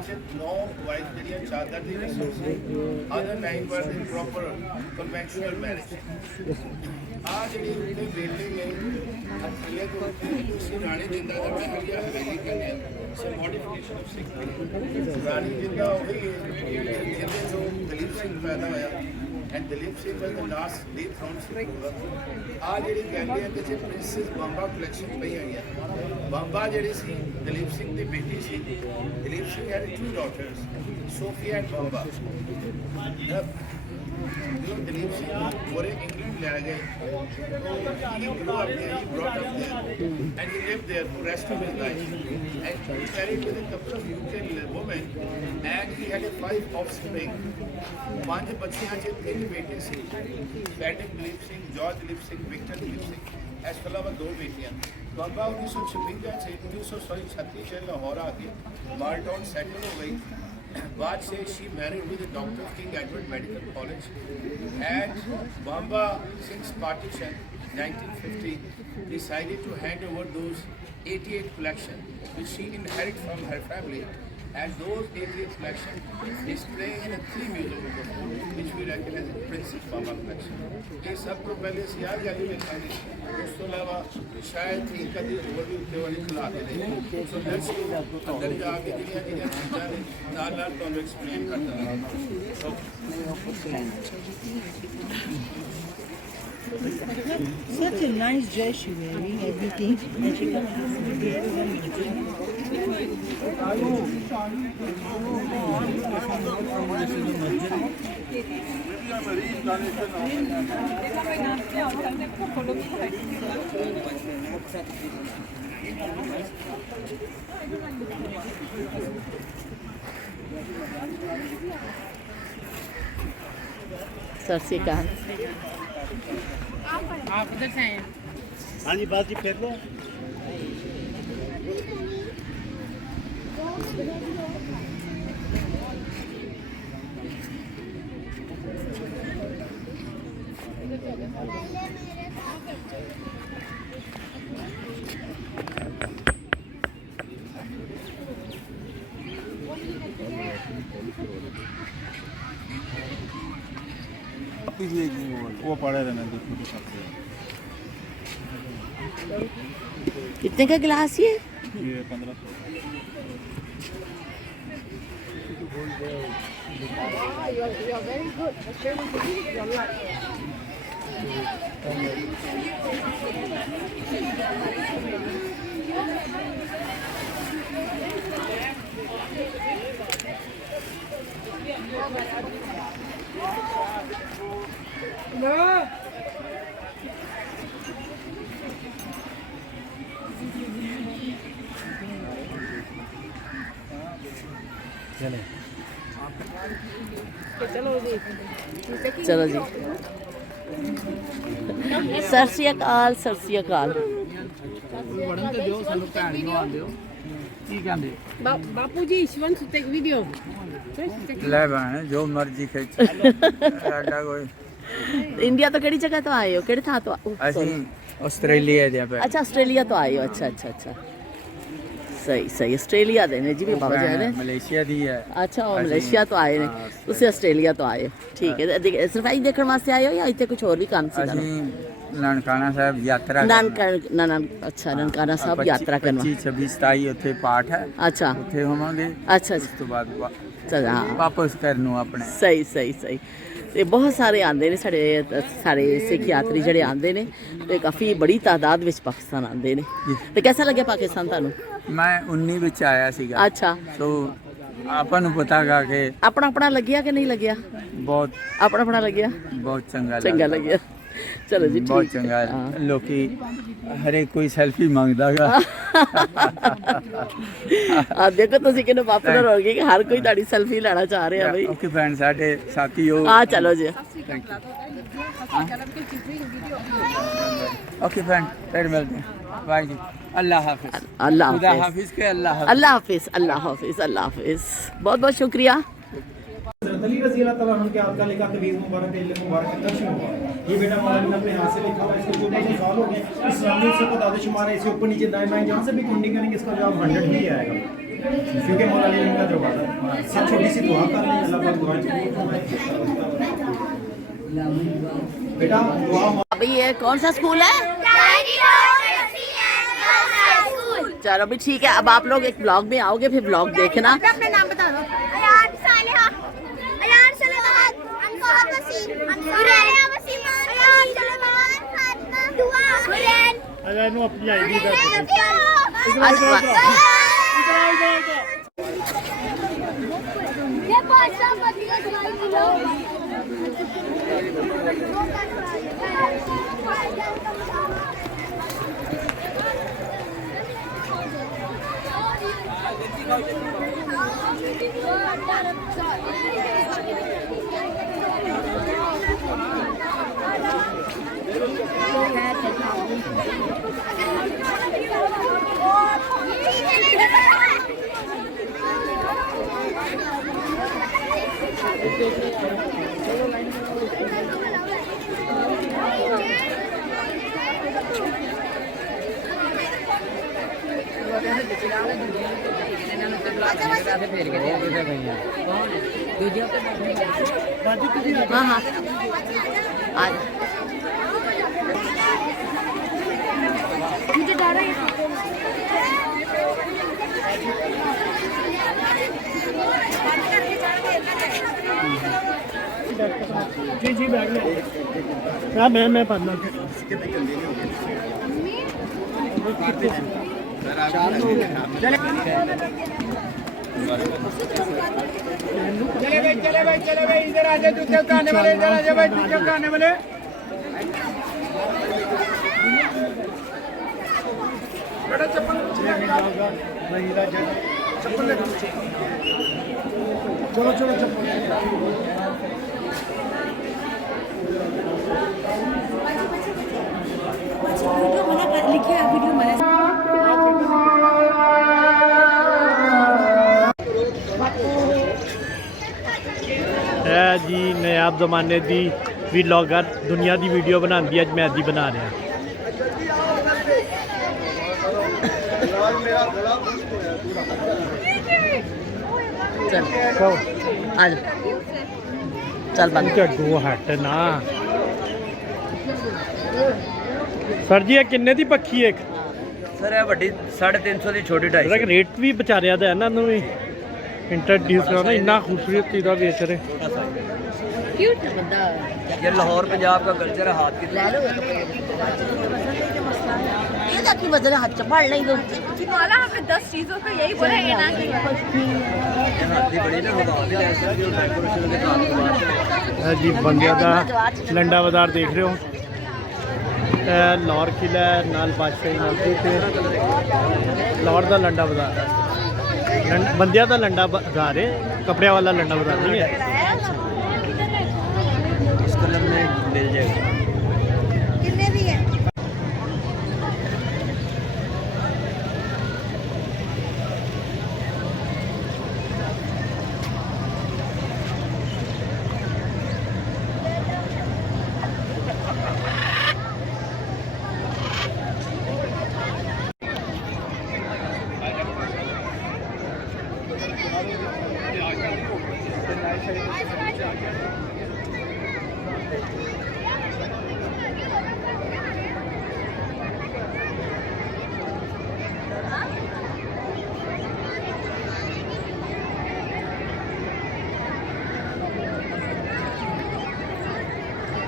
9 wife जड़ियां चादर दी रस्म सी अदर 9 वर द प्रॉपर कन्वेंशनल मैरिज आ जड़ी उते बेटे ने अकेले को उसी रानी जिंदा दा महलिया हवेली कहने सो मॉडिफिकेशन ऑफ सिख रानी जिंदा वही जिंदे जो दलीप सिंह पैदा होया and Dilip Singh was the last dethroned Sikh ruler. आज ਜਿਹੜੀ ਕਹਿੰਦੇ ਆ ਕਿ ਪ੍ਰਿੰਸੈਸ ਬੰਬਾ ਕਲੈਕਸ਼ਨ ਪਈ ਹੋਈ ਹੈ ਬੰਬਾ ਜਿਹੜੀ ਸੀ ਦਲੀਪ ਸਿੰਘ ਦੀ ਬੇਟੀ ਸੀ Dalip Singh had two daughters Sophia and Bamba जो दलीप सिंह पूरे इंग्लैंड ले गए he grew up there, he brought up there and he lived there for the rest of his life and he married with a couple of UK women and he had 5 offspring 5 ਬੱਚਿਆਂ ਚ 3 ਬੇਟੇ ਸੀ ਫੈਡਿਕ Dalip Singh ਜॉर्ज Dalip Singh Victor Dalip Singh ਇਸ ਤੋਂ ਇਲਾਵਾ 2 ਬੇਟੀਆਂ ਬੰਬਾ 1956 1936 ਚ ਲਾਹੌਰ ਆ ਕੇ ਮਾਲਟਾਊਨ settle ਹੋ ਗਈ बाद से she married with a doctor of King Edward Medical College and Bamba since partition 1950 decided to hand over those 88 collection which she inherited from her family and those 88 collection displaying in a 3 museum which we recognize as Princess Bamba collection. ये सब तो पहले से आ गया लेकिन उस तो अलावा शायद एक कभी और भी उठने वाली खिला के नहीं सो लेट्स गो अंदर जाके जिन्हें जिन्हें चीज़ें ने नाल तो हम एक्सप्लेन करते हैं. Such a nice dress she wearing, everything, and she comes to the सत श्री अकाल. आप उधर से आए? हाँ जी बस जी फिर लो. वो पड़े रहने कितने का गिलास ये 1500. You're very good. चलो जी. सत श्री अकाल. सत श्री अकाल. बापू जी ईश्वर सुते वीडियो ले बहन जो मर्जी खिच कोई. इंडिया तो केड़ी जगह तो आए हो केड़े था तो ਅਸੀਂ ਆਸਟ੍ਰੇਲੀਆ ਦੇ पे. अच्छा ऑस्ट्रेलिया तो आए हो. अच्छा अच्छा अच्छा सही सही. ऑस्ट्रेलिया दे ने जी भी बाबा जी ने मलेशिया दी है. अच्छा वो मलेशिया तो आए ने ਤੁਸੀਂ ਆਸਟ੍ਰੇਲੀਆ ਤੋਂ ਆਏ ਹੋ. ਠੀਕ ਹੈ. ਸਿਰਫ ਇਹ ਦੇਖਣ ਵਾਸਤੇ ਆਏ ਹੋ ਜਾਂ ਇੱਥੇ ਕੁਝ ਹੋਰ ਵੀ ਕੰਮ ਸੀ ਤੁਹਾਨੂੰ? ਅਸੀਂ ਨਨਕਾਣਾ ਸਾਹਿਬ ਯਾਤਰਾ ਅੱਛਾ ਨਨਕਾਣਾ ਸਾਹਿਬ ਯਾਤਰਾ ਕਰਨਾ 26 27 ਉੱਥੇ ਪਾਠ ਹੈ. ਅੱਛਾ ਉੱਥੇ ਹੋਵਾਂਗੇ. ਅੱਛਾ ਉਸ ਤੋਂ ਬਾਅਦ ਚਲਾ ਵਾਪਸ ਕਰਨ ਨੂੰ ਆਪਣੇ. ਸਹੀ ਸਹੀ ਸਹੀ. ਤੇ ਬਹੁਤ ਸਾਰੇ ਆਉਂਦੇ ਨੇ ਸਾਡੇ ਸਿੱਖ ਯਾਤਰੀ ਜਿਹੜੇ ਆਉਂਦੇ ਨੇ ਤੇ ਕਾਫੀ ਬੜੀ ਤਾਦਾਦ ਵਿੱਚ ਪਾਕਿਸਤਾਨ ਆਉਂਦੇ ਨੇ. ਤੇ ਕਿਹਦਾ ਲੱਗਿਆ ਪਾਕਿਸਤਾਨ ਤੁਹਾਨੂੰ? ਮੈਂ 19 ਵਿੱਚ ਆਇਆ ਸੀਗਾ. ਅੱਛਾ. ਸੋ ਆਪਾਂ ਨੂੰ ਪਤਾ ਗਾ ਕਿ ਆਪਣਾ ਲੱਗਿਆ ਕਿ ਨਹੀਂ ਲੱਗਿਆ? ਬਹੁਤ ਆਪਣਾ ਲੱਗਿਆ. ਬਹੁਤ ਚੰਗਾ ਲੱਗਿਆ. ਚਲੋ ਜੀ ਬਹੁਤ ਚੰਗਾ. ਲੋਕੀ ਹਰੇ ਕੋਈ ਸੈਲਫੀ ਮੰਗਦਾਗਾ. ਆ ਦੇਖੋ ਤੁਸੀਂ ਕਿੰਨੇ ਪਾਪੂਲਰ ਹੋ ਗਏ ਕਿ ਹਰ ਕੋਈ ਤੁਹਾਡੀ ਸੈਲਫੀ ਲੈਣਾ ਚਾਹ ਰਿਹਾ ਬਈ. ਓਕੇ ਫਰੈਂਡ ਸਾਡੇ ਸਾਥੀ ਹੋ. ਆ ਚਲੋ ਜੀ. ਓਕੇ ਫਰੈਂਡ ਫਿਰ ਮਿਲਦੇ हैं. बाय जी. अल्लाह हाफिज. अल्लाह खुदा हाफिज के अल्लाह हाफिज. अल्लाह हाफिज. अल्लाह हाफिज. अल्लाह हाफिज. बहुत बहुत शुक्रिया. अली रज़ी अल्लाह तआला अन्हु के आपका लिखा कबीर मुबारक इल्म मुबारक दर्शन हुआ. ये बेटा मौलाना ने अपने हाथ से लिखा हुआ. इसको 1400 साल हो गए. इस्लामी से को दादे शुमार है. इसे ऊपर नीचे दाएं बाएं जहाँ से भी कुंडी करेंगे इसका जवाब 100 ही आएगा. क्योंकि मौलाना इनका दरवाजा सब छोटी सी दुआ कर लें अल्लाह पाक दुआ बेटा दुआ अभी ये कौन सा स्कूल है? चलो भी ठीक है। अब आप लोग एक ब्लॉग में आओगे, फिर ब्लॉग देखना। अपना नाम बता दो। अयान सालेहा, अयान सलामत, बोहत वसीम, हुरैया वसीम, अयान सलामत, फातिमा, दुआ, हुरैन। अल्लाह नु अपनी आईडी दा ये बादशाह बदली सुनाई दिलो। हाँ हाँ आज मुझे डर है। जी जी बैग ले हां मैं पढ़ना चले भाई इधर आ जा जूते उतारने वाले इधर आ जा भाई जूते उतारने वाले बेटा चप्पल नहीं राजा चप्पल ले चलो चलो चप्पल वीडियो मना लिखे वीडियो मना है जी नयाब जमाने दी व्लॉगर दुनिया दी वीडियो बनाती अज मैं अदी बना रहा चल आज चल बंद गो हट ना सर जी किन्ने दी पक्षी एक सर ਇਹ ਵੱਡੀ 350 ਦੀ ਛੋਟੀ 250 रेट भी बेचारिया का ਇਹਨਾਂ ਨੂੰ ਵੀ इंट्रोड्यूस कराना इन्ना खूबसूरत चीज़ बेच रहे ये लाहौर पंजाब का कल्चर है हाथ की ये की वजह हाथ चपड़ लेंगे मौला हमने 10 चीजों का यही बोला है ना कि बड़ी ना हवा भी ले सकती है डेकोरेशन के साथ हैं जी बंदिया का लंडा बाजार देख रहे हो लाहौर किला है नाल बादशाही मस्जिद लाहौर का लंडा बाजार बंदिया का लंडा बाजार है कपड़े वाला लंडा बाजार नहीं है इस कलर में मिल जाएगा कितने भी है।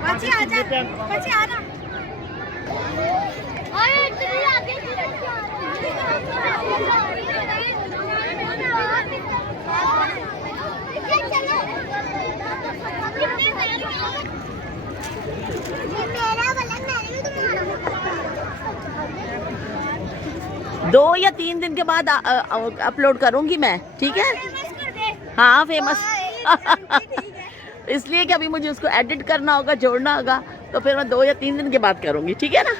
बच्चे आजा बच्चे आना ओए इतनी आगे की दो या 3 दिन के बाद अपलोड करूंगी मैं, ठीक है? हाँ फेमस इसलिए कि अभी मुझे उसको एडिट करना होगा, जोड़ना होगा, तो फिर मैं 2 या 3 दिन के बाद करूंगी, ठीक है ना?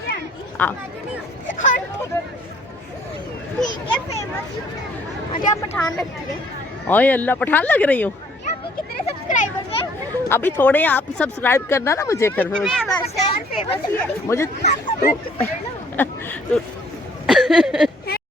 हाँ ठीक है फेमस। मुझे आप पठान लगती है। ओए अल्लाह पठान लग रही हूँ। आपके कितने सब्सक्राइबर्स हैं? अभी थोड़े आप सब्सक्राइब करना ना मुझे फिर मैं बस फेमस ही है। मुझे तू